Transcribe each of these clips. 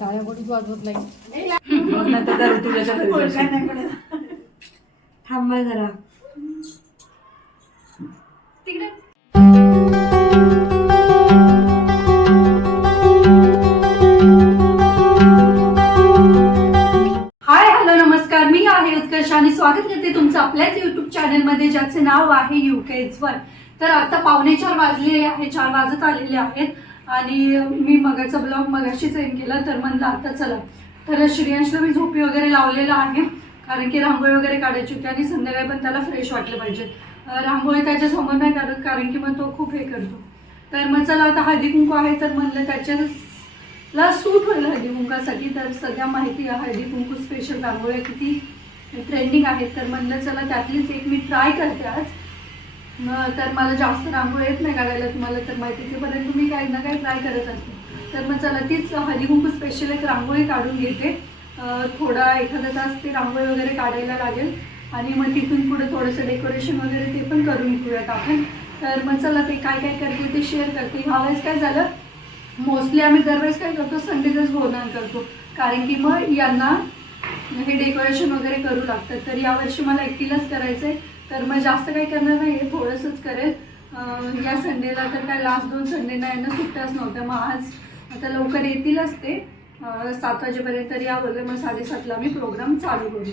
टाळ्या कोणीच वाजवत नाही. नंतर त्या ऋतुजाच्या घरी जाशील. थांबा जरा. हाय हॅलो नमस्कार. मी आहे उत्कर्ष आणि स्वागत करते तुमचं आपल्याच युट्यूब चॅनलमध्ये ज्याचे नाव आहे यू के वन तर आता पावणे चार वाजलेले आहे चार वाजत आलेले आहेत. आणि मी मगाचा ब्लॉग मगाशी एंड केला तर म्हणलं आता चला. तर श्रेयांशला मी झोपी वगैरे लावलेला आहे कारण की रांगोळी वगैरे काढायची होती आणि संध्याकाळी पण त्याला फ्रेश वाटलं पाहिजे. रांगोळी त्याच्यासमोर नाही काढत कारण की मग तो खूप हे करतो. तर मग चला आता हळदी कुंकू आहे तर म्हणलं त्याच्या ला सूट होईल हळदी कुंकासाठी तर सगळ्या माहिती आहे हळदी कुंकू स्पेशल रांगोळ्या किती ट्रेंडिंग आहेत. तर म्हणलं चला त्यातलीच एक मी ट्राय करते आज. मग तर मला जास्त रांगोळी येत नाही काढायला. तुम्हाला तर माहितीचे पर्यंत परंतु मी काही ना काही ट्राय करत असते. तर मग चला तीच हळदीकुंकू स्पेशल एक रांगोळी काढून घेते. थोडा एखादा तास ती रांगोळी वगैरे काढायला लागेल. आणि मग तिथून पुढे थोडंसं डेकोरेशन वगैरे ते पण करून घेऊयात आपण. तर मग चला ते काय काय करते ते शेअर करते. ह्या वेळेस काय झालं मोस्टली आम्ही दरवेळेस काय करतो संडेचंच भोजन करतो. कारण की मग यांना हे डेकोरेशन वगैरे करू लागतात. तर यावर्षी मला एकटीलाच करायचं आहे तर मग जास्त काही करणार नाही आहे थोडंसंच करेल. या संडेला तर काय लास्ट दोन संडेला यांना सुट्ट्याच नव्हत्या मग आज आता लवकर येतीलच ते सात वाजेपर्यंत तरी या बोलले मग साडेसातला मी प्रोग्राम चालू करू.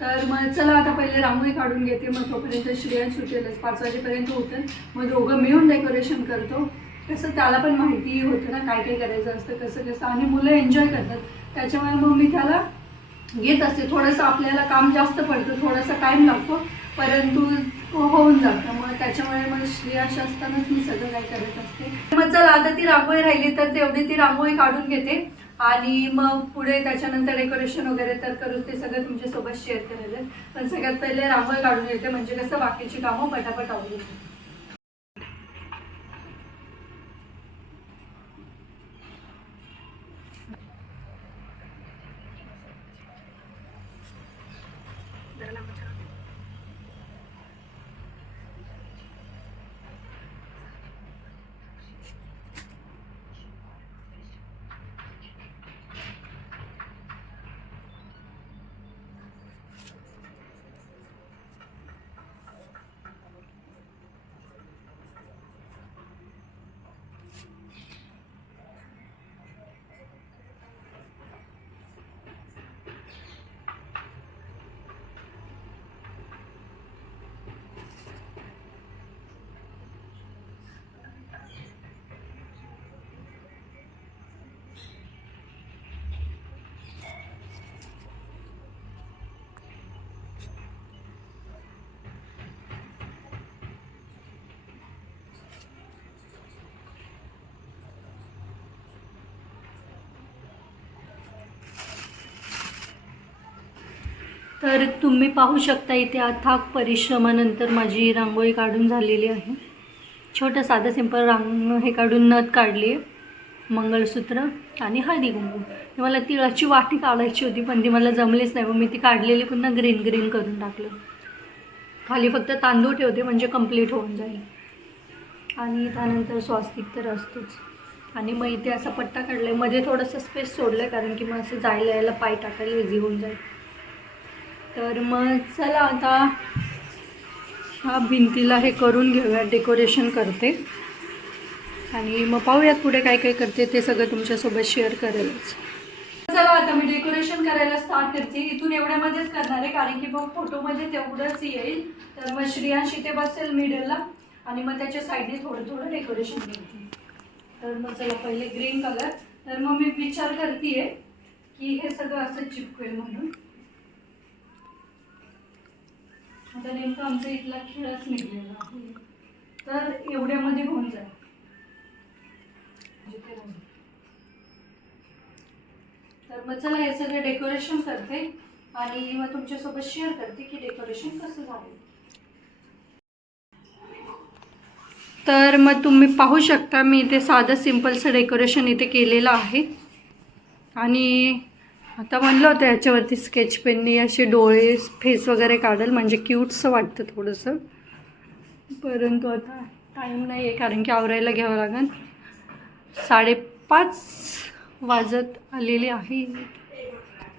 तर मग चला आता पहिले रांगोळी काढून घेते मग तोपर्यंत श्रेयन सुटेलच. पाच वाजेपर्यंत होतं. मग दोघं मिळून डेकोरेशन करतो. कसं त्याला पण माहिती होतं ना काय काय करायचं असतं कसं कसं. आणि मुलं एन्जॉय करतात. त्याच्यामुळे मग मी त्याला घेत असते. थोडंसं आपल्याला काम जास्त पडतं थोडासा टाईम लागतो. परंतु होऊन जातं. मग त्याच्यामुळे मग श्रेयाश असतानाच मी सगळं काही करत असते. मग चल आता ती रांगोळी राहिली तर तेवढी ती रांगोळी काढून घेते. आणि मग पुढे त्याच्यानंतर डेकोरेशन वगैरे तर करू ते सगळं तुमच्यासोबत शेअर करायचं. पण सगळ्यात पहिले रांगोळी काढून घेते. म्हणजे कसं बाकीची कामं पटापट आवडून तर तुम्ही पाहू शकता इथे अथाक परिश्रमानंतर माझी रांगोळी काढून झालेली आहे. छोटं साधं सिंपल रांग हे काढून नथ काढली आहे. मंगळसूत्र आणि हळदी कुंकू. मला तिळाची वाटी काढायची होती पण ती मला जमलीच नाही. मग मी ती काढलेली पुन्हा ग्रीन ग्रीन करून टाकलं. खाली फक्त तांदूळ ठेवते म्हणजे कंप्लीट होऊन जाईल. आणि त्यानंतर स्वास्तिक तर असतोच. आणि मग इथे असा पट्टा काढला आहे मध्ये थोडंसं स्पेस सोडलं आहे कारण की मग असं जायला यायला पाय टाकायला इझी होऊन जाईल. तर मग चला आता ह्या भिंतीला हे करून घेऊया डेकोरेशन करते. आणि मग पाहूयात पुढे काय काय करते ते सगळं तुमच्यासोबत शेअर करेलच. चला आता मी डेकोरेशन करायला स्टार्ट करते. इथून एवढ्यामध्येच करणार आहे कारण की मग फोटोमध्ये तेवढंच येईल. तर मग श्रियांशी ते बसेल मिडलला आणि मग त्याच्या साईडने थोडं थोडं डेकोरेशन करते. तर मग चला पहिले ग्रीन कलर तर मग मी विचार करते की हे सगळं असं चिपकेल म्हणून. आता नेमकं आमचा इथला खेळच निघलेला आहे. तर एवढ्यामध्ये होऊन जाईल. तर मग चला हे सगळं डेकोरेशन करते आणि मग तुमच्यासोबत शेअर करते की डेकोरेशन कसं झालं. तर मग तुम्ही पाहू शकता मी इथे साधं सिम्पलचं डेकोरेशन इथे केलेलं आहे. आणि आता म्हणलं होतं याच्यावरती स्केच पेननी असे डोळे फेस वगैरे काढेल म्हणजे क्यूटसं वाटतं थोडंसं. परंतु आता टाईम नाही आहे कारण की आवरायला घ्यावं लागेल. साडेपाच वाजत आलेली आहे.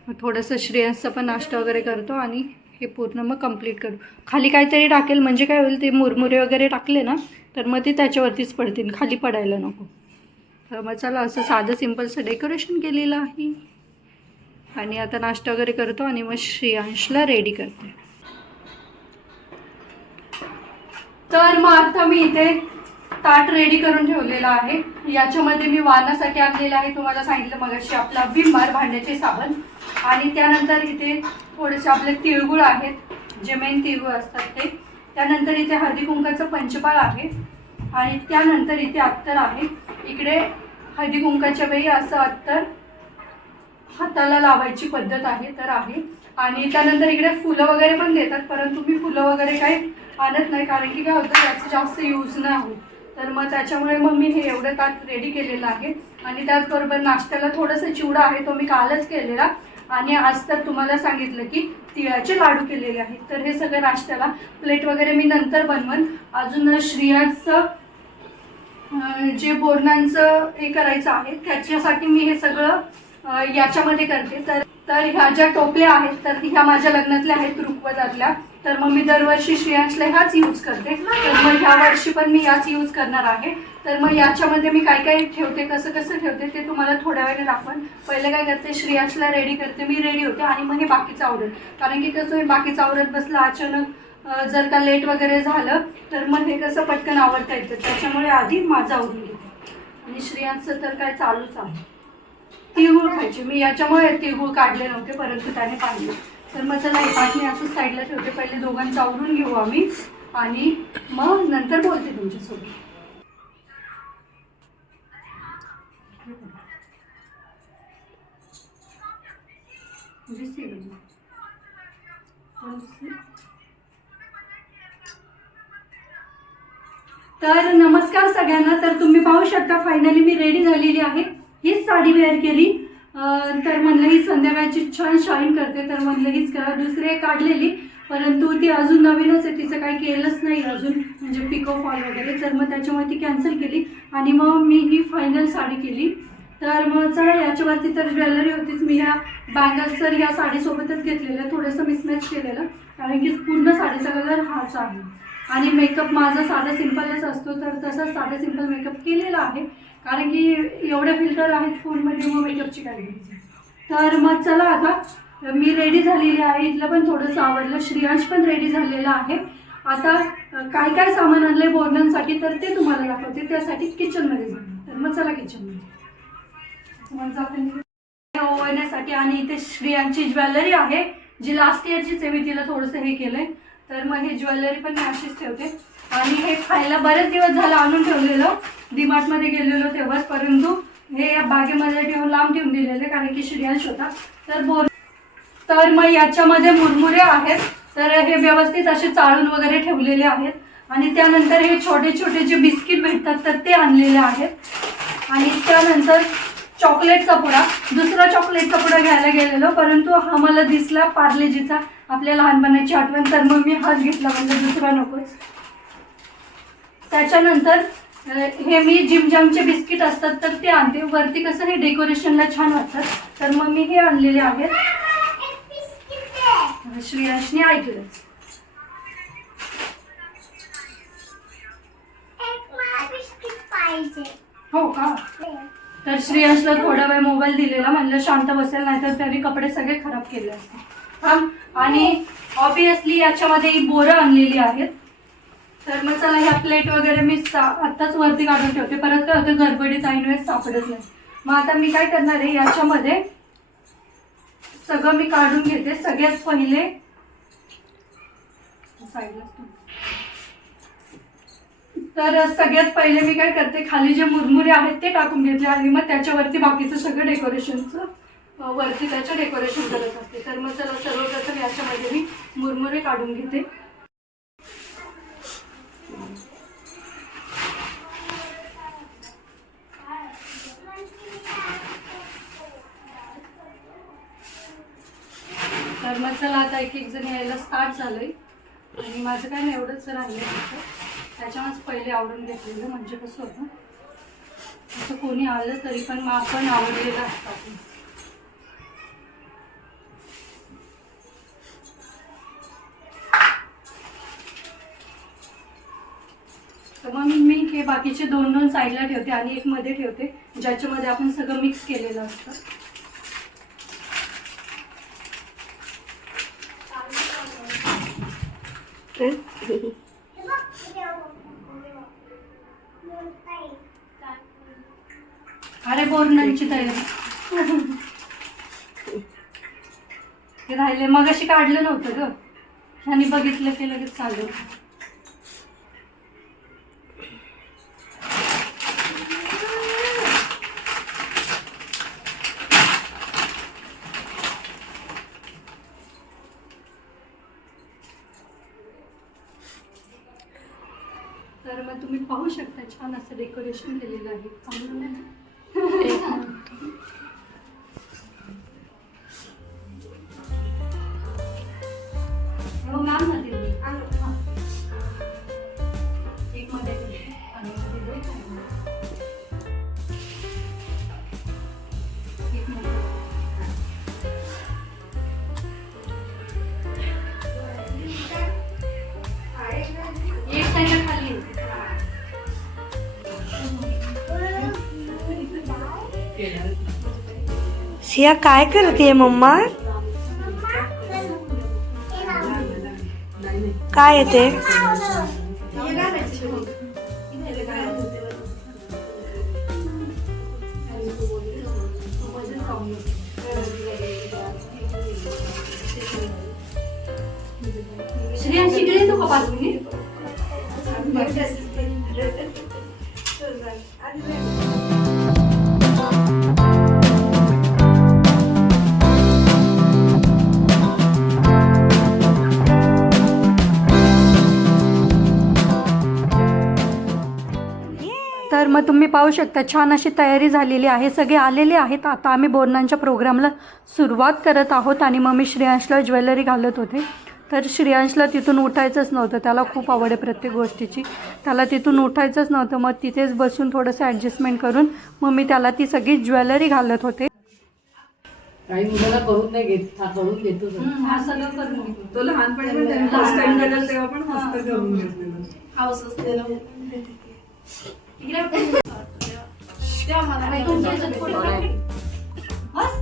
मग थोडंसं श्रेयसचा पण नाश्ता वगैरे करतो आणि हे पूर्ण मग कंप्लीट करू. खाली काहीतरी टाकेल म्हणजे काय होईल ते मुरमुरे वगैरे टाकले ना तर मग ते त्याच्यावरतीच पडतील. खाली पडायला नको. तर मग चला असं साधं सिम्पलचं डेकोरेशन केलेलं आहे. आणि आता नाश्ता वगैरे करतो आणि मग श्रेयांशला रेडी करते. तर मग आता मी इथे ताट रेडी करून ठेवलेलं आहे. याच्यामध्ये मी वाहनासाठी आणलेलं आहे. तुम्हाला सांगितलं मगाशी आपला विमार भांड्याचे साबण. आणि त्यानंतर इथे थोडेसे आपले तिळगुळ आहेत जे मेन तिळगुळ असतात ते. त्यानंतर इथे हळदी कुंकाचं पंचपाळ आहे. आणि त्यानंतर इथे अत्तर आहे. इकडे हळदी कुंकाच्या वेळी असं अत्तर हाताला लावायची पद्धत आहे तर आहे. आणि त्यानंतर इकडे फुलं वगैरे पण देतात परंतु मी फुलं वगैरे काही आणत नाही कारण की काय होतं त्याचं जास्त यूज नाही. होत तर मग त्याच्यामुळे मग मी हे एवढं ताट रेडी केलेलं आहे. आणि त्याचबरोबर नाश्त्याला थोडंसं चिवडा आहे तो मी कालच केलेला. आणि आज तर तुम्हाला सांगितलं की तिळाचे लाडू केलेले आहेत. तर हे सगळं नाश्त्याला प्लेट वगैरे मी नंतर बनवन. अजून श्रियाचं जे बोरणांचं हे करायचं आहे त्याच्यासाठी मी हे सगळं याच्यामध्ये करते. तर तर ह्या ज्या टोपल्या आहेत तर ह्या माझ्या लग्नातल्या आहेत रुखवतातल्या तर मग मी दरवर्षी श्रेयांशला ह्याच यूज करते. तर मग ह्या वर्षी पण मी याच यूज करणार आहे. तर मग याच्यामध्ये मी काय काय ठेवते कसं कसं ठेवते ते तुम्हाला थोड्या वेळाने दाखवण पहिले काय करते श्रेयांशला रेडी करते मी रेडी होते आणि मग हे बाकीचं आवडत कारण की कसं मी बाकीचं आवडत बसलं अचानक जर का लेट वगैरे झालं तर मग हे कसं पटकन आवडता येतं. त्याच्यामुळे आधी माझं आवडून घेते. आणि श्रेयांचं तर काय चालूच आहे. तिळगुळ खायचे. मी याच्यामुळे तिळगुळ काढले नव्हते परंतु त्याने पाहिले. तर मग चला हे पाठ मी साईडला ठेवते. पहिले दोघांचं आवरून घेऊ आम्ही. आणि मग नंतर बोलते तुमच्यासोबत. तर नमस्कार सगळ्यांना. तर तुम्ही पाहू शकता फायनली मी रेडी झालेली आहे. हीच साडी वेअर केली. तर म्हणलं ही संध्याकाळची छान शाईन करते तर म्हणलं हीच करा दुसरी काढलेली. परंतु ती अजून नवीनच आहे तिचं काही केलंच नाही अजून म्हणजे पिको फॉल वगैरे. तर मग त्याच्यामुळे ती कॅन्सल केली आणि मग मी ही फायनल साडी केली. तर मग चला याच्यावरती तर ज्वेलरी होतीच. मी ह्या बँगल्स तर ह्या साडीसोबतच घेतलेलं थोडंसं मिसमॅच केलेलं. कारण की पूर्ण साडीचा कलर हाच आहे. आणि मेकअप माझा साधा सिम्पलच असतो तर तसाच साधा सिंपल मेकअप केलेला आहे. कारण की एवढे फिल्टर आहेत फोनमध्ये मग मेकअपची काय तर मग चला आता मी रेडी झालेली आहे. इथलं पण थोडंसं आवडलं. श्रियांश पण रेडी झालेला आहे. आता काय काय सामान आणलंय बोरणांसाठी तर ते तुम्हाला दाखवते. त्यासाठी किचनमध्ये जाणार तर मग चला किचनमध्ये जाते ओवण्यासाठी आणि इथे श्रियांची ज्वेलरी आहे. जी लास्ट इयरचीच आहे मी तिला थोडंसं हे केलंय. तर मग हे ज्वेलरी पण मी अशीच ठेवते. आणि हे खायला बरेच दिवस झालं आणून ठेवलेलं. डीमार्टमध्ये गेलेलो तेव्हाच परंतु हे या बागेमध्ये ठेवून लांब ठेवून दिलेले कारण की श्रियांश होता. तर बोर तर मग याच्यामध्ये मुरमुरे आहेत. तर हे व्यवस्थित असे चाळून वगैरे ठेवलेले आहेत. आणि त्यानंतर हे छोटे छोटे जे बिस्किट भेटतात तर ते आणलेले आहेत. आणि त्यानंतर चॉकलेटचा पुडा. दुसरा चॉकलेटचा पुडा घ्यायला गेलेलो परंतु हा मला दिसला पार्लेजीचा. आपल्या लहानपणाची आठवण तर मग मी हाच घेतला म्हणजे दुसरा नकोच. त्याच्यानंतर हे मी जिमजामचे बिस्किट असतात तर ते आणते. वरती कसं हे डेकोरेशनला छान वाटतात तर मग मी हे आणलेले आहेत. श्रेयांशने ऐकलं हो का? तर श्रेयसला थोडा वेळ मोबाईल दिलेला. म्हणलं शांत बसेल नाही तर त्याने कपडे सगळे खराब केले असते आणि ऑबियसली याच्यामध्ये बोरं आणलेली आहेत. तर मग चला ह्या प्लेट वगैरे मी सा आत्ताच वरती काढून ठेवते. परत काय होतं गडबडीत ऐन वेळेस सापडत नाही. मग आता मी काय करणार आहे याच्यामध्ये सगळं मी काढून घेते. सगळ्यात पहिले तर सगळ्यात पहिले मी काय करते खाली जे मुरमुरे आहेत ते टाकून घेतले आणि मग त्याच्यावरती बाकीचं सगळं डेकोरेशनचं वरती त्याचं डेकोरेशन करत असते. तर मग चला सर्वप्रथम याच्यामध्ये मी मुरमुरे काढून घेते तर मग चला आता एक एक जण यायला स्टार्ट झालंय. आणि माझं काय नाही एवढंच राहिलं फक्त. त्याच्यामुळेच पहिले आवडून घेतलेलं म्हणजे कसं होतं असं कोणी आलं तरी पण मग आपण आवडलेलं असतात तर मग मी हे बाकीचे दोन दोन साईडला ठेवते आणि एक मध्ये ठेवते ज्याच्यामध्ये आपण सगळं मिक्स केलेलं असतं. अरे बोरणांची तयारी. ते राहिले. मग अशी काढलं नव्हतं ग. आणि बघितलं की लगेच चालू तर मग तुम्ही पाहू शकता छान असं डेकोरेशन केलेलं आहे. चांगलं सिया काय करते मम्मा? काय येते मग तुम्ही पाहू शकता छान अशी तयारी झालेली आहे. सगळे आलेले आहेत. आता आम्ही बोरणांच्या प्रोग्रामला सुरुवात करत आहोत आणि मग मी श्रेयांशला ज्वेलरी घालत होते. तर श्रेयांशला तिथून उठायचंच नव्हतं. त्याला खूप आवड आहे प्रत्येक गोष्टीची. त्याला तिथून उठायचंच नव्हतं. मग तिथेच बसून थोडंसं ॲडजस्टमेंट करून मग मी त्याला ती सगळी ज्वेलरी घालत होते. काही मुलाला करून नाही घेत. हा करून घेतो. तो. हा लहानपणी तेव्हा पण मस्त करून घेतलेलं. इकडे बघ. तुमच्या ह्याच्यात फोटो काढ. बस.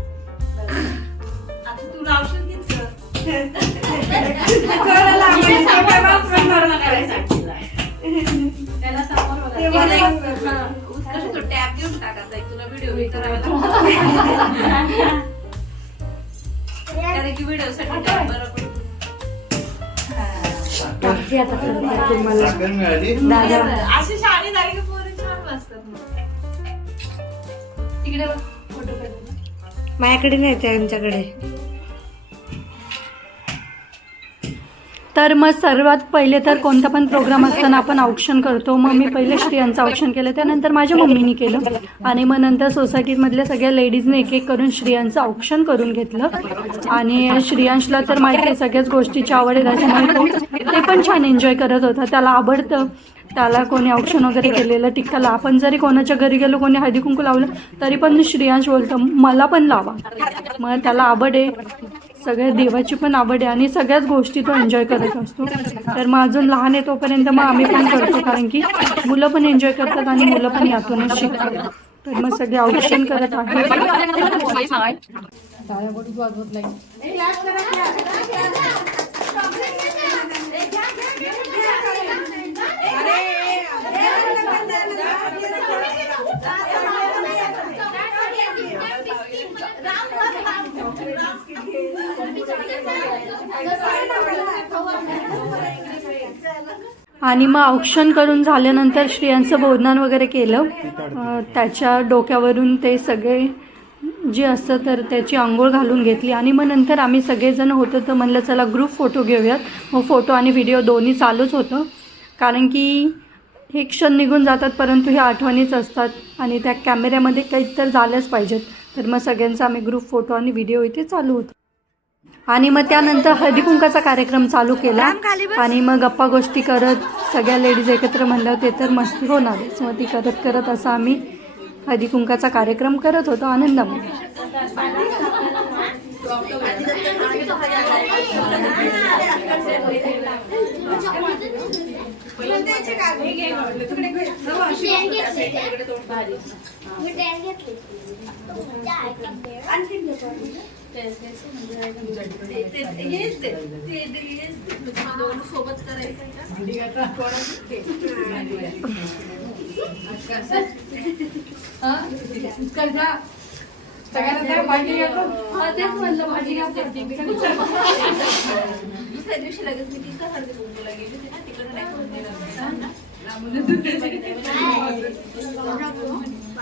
त्याला समोर बघा. इकडे. तुम्हाला साखर मिळाली दादा तिकडे. फोटो काढ. माझ्याकडे नाही त्यांच्याकडे तर मग सर्वात पहिले तर कोणता पण प्रोग्राम असताना आपण औक्षण करतो. मग मी पहिले स्त्रियांचं औक्षण केलं त्यानंतर माझ्या मम्मीने केलं. आणि मग नंतर सोसायटीमधल्या सगळ्या लेडीजने एक एक करून स्त्रियांचं औक्षण करून घेतलं. आणि श्रियांशला तर माहिती आहे सगळ्याच गोष्टीची आवड आहे त्याच्यामुळे तो ते पण छान एन्जॉय करत होता. त्याला आवडतं. त्याला कोणी औक्षण वगैरे केलेलं टिक्काला आपण जरी कोणाच्या घरी गेलो कोणी हळदी कुंकू लावलं तरी पण श्रियांश बोलतं मला पण लावा. मग त्याला आवड आहे. सगळ्या देवाची पण आवड आहे आणि सगळ्याच गोष्टी तो एन्जॉय करत असतो. तर मग अजून लहान आहे तोपर्यंत मग आम्ही पण करतो कारण की मुलं पण एन्जॉय करतात आणि मुलं पण यातूनच शिकतात. तर मग सगळे औक्षण करत आहे टाळ्या कोणीच वाजवत नाही आणि मग औक्षण करून झाल्यानंतर स्त्रियांचं भोजनान वगैरे केलं. त्याच्या डोक्यावरून ते सगळे जे असतं तर त्याची आंघोळ घालून घेतली. आणि मग नंतर आम्ही सगळेजण होतो तर म्हणलं चला ग्रुप फोटो घेऊयात. मग फोटो आणि व्हिडिओ दोन्ही चालूच होतं. कारण की हे क्षण निघून जातात परंतु हे आठवणीच असतात. आणि त्या कॅमेऱ्यामध्ये काही तर झाल्याच पाहिजेत. तर मग सगळ्यांचा आम्ही ग्रुप फोटो आणि व्हिडिओ इथे चालू होतो. आणि मग त्यानंतर हळदी कुंकाचा कार्यक्रम चालू केला. आणि मग गप्पा गोष्टी करत सगळ्या लेडीज एकत्र म्हणलं ते तर मस्ती होणारच मग ती करत करत असं आम्ही हळदी कुंकाचा कार्यक्रम करत होतो आनंदामध्ये सगळ्यांना भाजी हा. तेच म्हणलं भाजी दुसऱ्या दिवशी लगेच मी तिथं हळदी कुंकूला गेली होती ना तिकडे नाही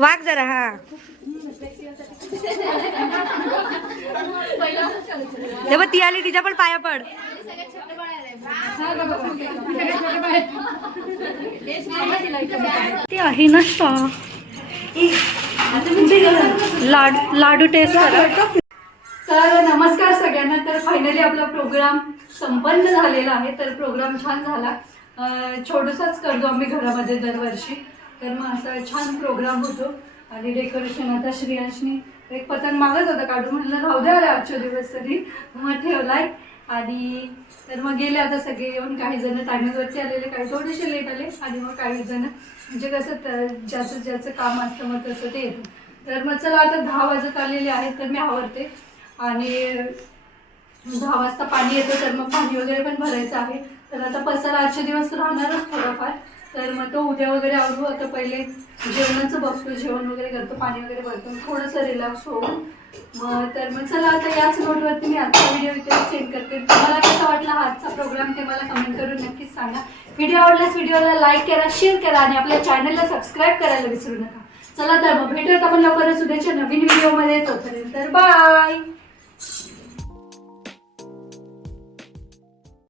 वाघ जरा हा. हे ती आली तिच्या पण पाया पड. ती आहे नसता लाड लाडू टेस्ट करा. तर नमस्कार सगळ्यांना. तर फायनली आपला प्रोग्राम संपन्न झालेला आहे. तर प्रोग्राम छान झाला. छोटूसाच करतो आम्ही घरामध्ये दरवर्षी. तर मग असा छान प्रोग्राम होतो. आणि डेकोरेशन आता श्रेयांशनी एक पतंग मागत होता काढून. म्हणलं राहू द्या आजच्या दिवस तरी. मग ठेवलाय. आणि तर मग गेले आता सगळे येऊन काही जण टायमिंगवरती आलेले काही थोडेसे लेट आले. आणि मग काही जण म्हणजे कसं ज्याचं ज्याचं काम असतं मग तसं ते येतं. तर मग चला आता दहा वाजत आलेले आहेत तर मी आवडते आणि दहा वाजता पाणी येतं तर मग पाणी वगैरे पण भरायचं आहे. तर आता पसारा आजचे दिवस राहणारच थोडाफार. तर मग तो उद्या वगैरे आवडू आता पहिले जेवणाचं बघतो. जेवण वगैरे करतो. पाणी वगैरे भरतो. थोडंसं रिलॅक्स होऊन. मग तर मग चला आता याच नोटवरती मी आजचा व्हिडिओ इथे सेंड करते. तुम्हाला कसा वाटला आजचा प्रोग्राम ते मला कमेंट करून नक्कीच सांगा. व्हिडिओ आवडल्यास व्हिडिओला लाईक करा शेअर करा आणि आपल्या चॅनलला सबस्क्राईब करायला विसरू नका. चला तर मग भेटूयात आपण लवकरच उद्याच्या नवीन व्हिडिओमध्ये तोपर्यंत बाय